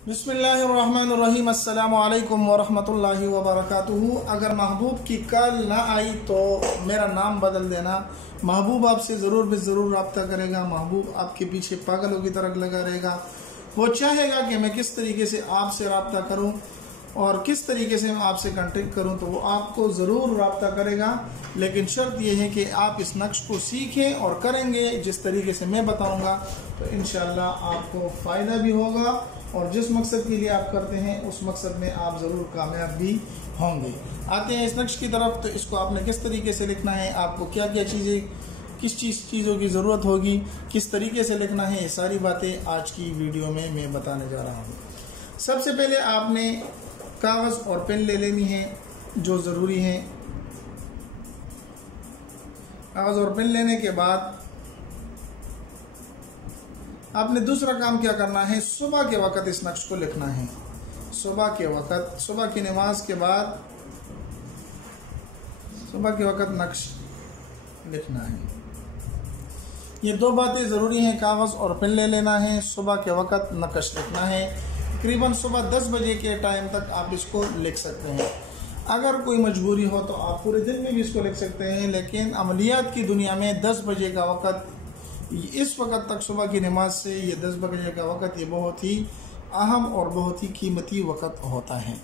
बिस्मिल्लाहिर्रहमानिर्रहीम। अस्सलामु अलैकुम वरहमतुल्लाहि वबरकातुहू। अगर महबूब की कल ना आई तो मेरा नाम बदल देना। महबूब आपसे ज़रूर ज़रूर रब्ता करेगा। महबूब आपके पीछे पागलों की तरह लगा रहेगा। वो चाहेगा कि मैं किस तरीके से आपसे रब्ता करूं और किस तरीके से मैं आपसे कांटेक्ट करूं, तो वो आपको ज़रूर रब्ता करेगा। लेकिन शर्त यह है कि आप इस नक्श को सीखें और करेंगे जिस तरीके से मैं बताऊंगा, तो इंशाअल्लाह आपको फ़ायदा भी होगा और जिस मकसद के लिए आप करते हैं उस मकसद में आप ज़रूर कामयाब भी होंगे। आते हैं इस नक्श की तरफ। तो इसको आपने किस तरीके से लिखना है, आपको क्या क्या चीज़ें, किस चीज़ों की ज़रूरत होगी, किस तरीके से लिखना है, ये सारी बातें आज की वीडियो में मैं बताने जा रहा हूँ। सबसे पहले आपने कागज़ और पेन ले लेनी है जो ज़रूरी है। कागज़ और पेन लेने के बाद आपने दूसरा काम क्या करना है, सुबह के वक़्त इस नक्श को लिखना है। सुबह के वक़्त, सुबह की नमाज के बाद सुबह के वक़्त नक्श लिखना है। ये दो बातें ज़रूरी हैं, कागज़ और पेन ले लेना है, सुबह के वक़्त नक्श लिखना है। तकरीबन सुबह 10 बजे के टाइम तक आप इसको लिख सकते हैं। अगर कोई मजबूरी हो तो आप पूरे दिन में भी इसको लिख सकते हैं, लेकिन अमलियात की दुनिया में 10 बजे का वक़्त, इस वक़्त तक सुबह की नमाज से ये 10 बजे का वक़्त, ये बहुत ही अहम और बहुत ही कीमती वक़्त होता है।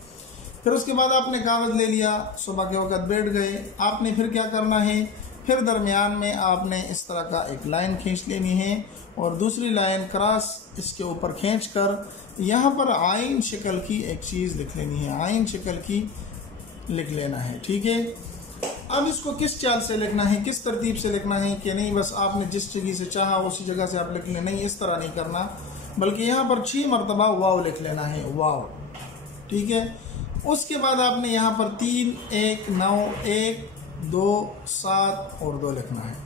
फिर उसके बाद आपने कागज़ ले लिया, सुबह के वक़्त बैठ गए। आपने फिर क्या करना है, फिर दरमियान में आपने इस तरह का एक लाइन खींच लेनी है और दूसरी लाइन क्रॉस इसके ऊपर खींच कर यहाँ पर आइन शक्ल की एक चीज़ लिख लेनी है। आइन शक्ल की लिख लेना है, ठीक है। अब इसको किस चाल से लिखना है, किस तरतीब से लिखना है कि नहीं बस आपने जिस जगह से चाहा उसी जगह से आप लिख लें, नहीं, इस तरह नहीं करना, बल्कि यहाँ पर 6 मरतबा वाव लिख लेना है, वाव, ठीक है। उसके बाद आपने यहाँ पर 3, 1, 9, 1, 2, 7 और 2 लिखना है।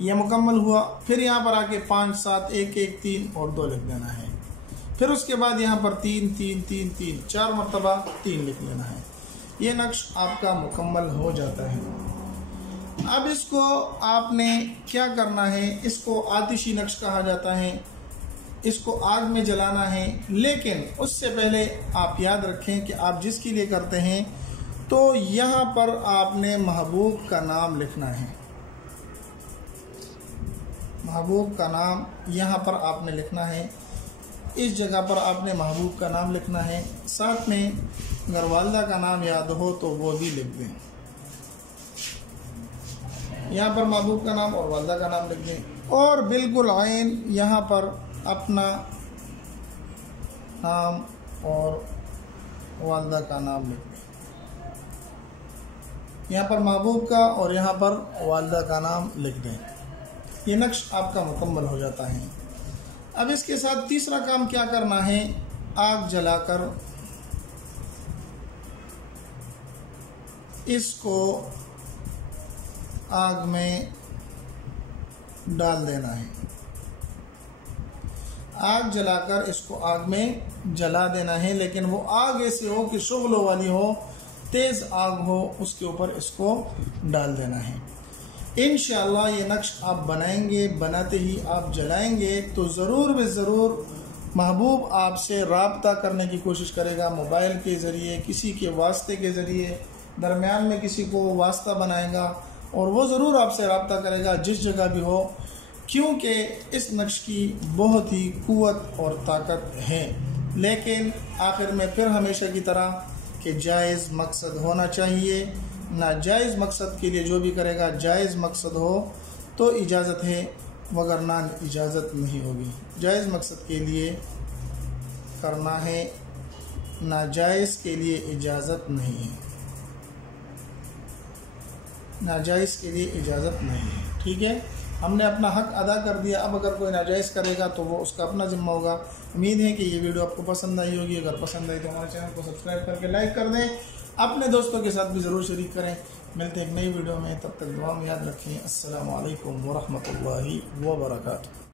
यह मुकम्मल हुआ। फिर यहाँ पर आके 5, 7, 1, 1, 3 और 2 लिख देना है। फिर उसके बाद यहाँ पर 3, 3, 3, 3 4 मरतबा 3 लिख लेना है। ये नक्श आपका मुकम्मल हो जाता है। अब इसको आपने क्या करना है, इसको आतिशी नक्श कहा जाता है। इसको आग में जलाना है, लेकिन उससे पहले आप याद रखें कि आप जिसके लिए करते हैं तो यहाँ पर आपने महबूब का नाम लिखना है। महबूब का नाम यहाँ पर आपने लिखना है। इस जगह पर आपने महबूब का नाम लिखना है। साथ में अगर वालदा का नाम याद हो तो वो भी लिख दें। यहाँ पर महबूब का नाम और वालदा का नाम लिख दें और बिल्कुल आइन यहाँ पर अपना नाम और वालदा का नाम लिख दें। यहाँ पर महबूब का और यहाँ पर वालदा का नाम लिख दें। ये नक्श आपका मुकम्मल हो जाता है। अब इसके साथ तीसरा काम क्या करना है, आग जलाकर इसको आग में डाल देना है। आग जलाकर इसको आग में जला देना है, लेकिन वो आग ऐसे हो कि शुगलों वाली हो, तेज़ आग हो, उसके ऊपर इसको डाल देना है। इंशाअल्लाह ये नक्श आप बनाएंगे, बनाते ही आप जलाएंगे तो ज़रूर ज़रूर महबूब आपसे राब्ता करने की कोशिश करेगा। मोबाइल के ज़रिए, किसी के वास्ते के ज़रिए, दरमियान में किसी को वास्ता बनाएगा और वो ज़रूर आपसे राब्ता करेगा जिस जगह भी हो, क्योंकि इस नक्श की बहुत ही क़ुव्वत और ताकत है। लेकिन आखिर में फिर हमेशा की तरह कि जायज़ मकसद होना चाहिए। नाजायज़ मकसद के लिए जो भी करेगा, जायज़ मकसद हो तो इजाज़त है, वगरना इजाज़त नहीं होगी। जायज़ मकसद के लिए करना है, नाजायज़ के लिए इजाज़त नहीं है। नाजायज़ के लिए इजाज़त नहीं है, ठीक है। हमने अपना हक अदा कर दिया। अब अगर कोई नाजायज़ करेगा तो वो उसका अपना ज़िम्मा होगा। उम्मीद है कि ये वीडियो आपको पसंद आई होगी। अगर पसंद आई तो हमारे चैनल को सब्सक्राइब करके लाइक कर दें, अपने दोस्तों के साथ भी ज़रूर शरीक करें। मिलते हैं एक नई वीडियो में, तब तक दुआ में याद रखें। अस्सलामु अलैकुम वरहमतुल्लाहि वबरकातुहू।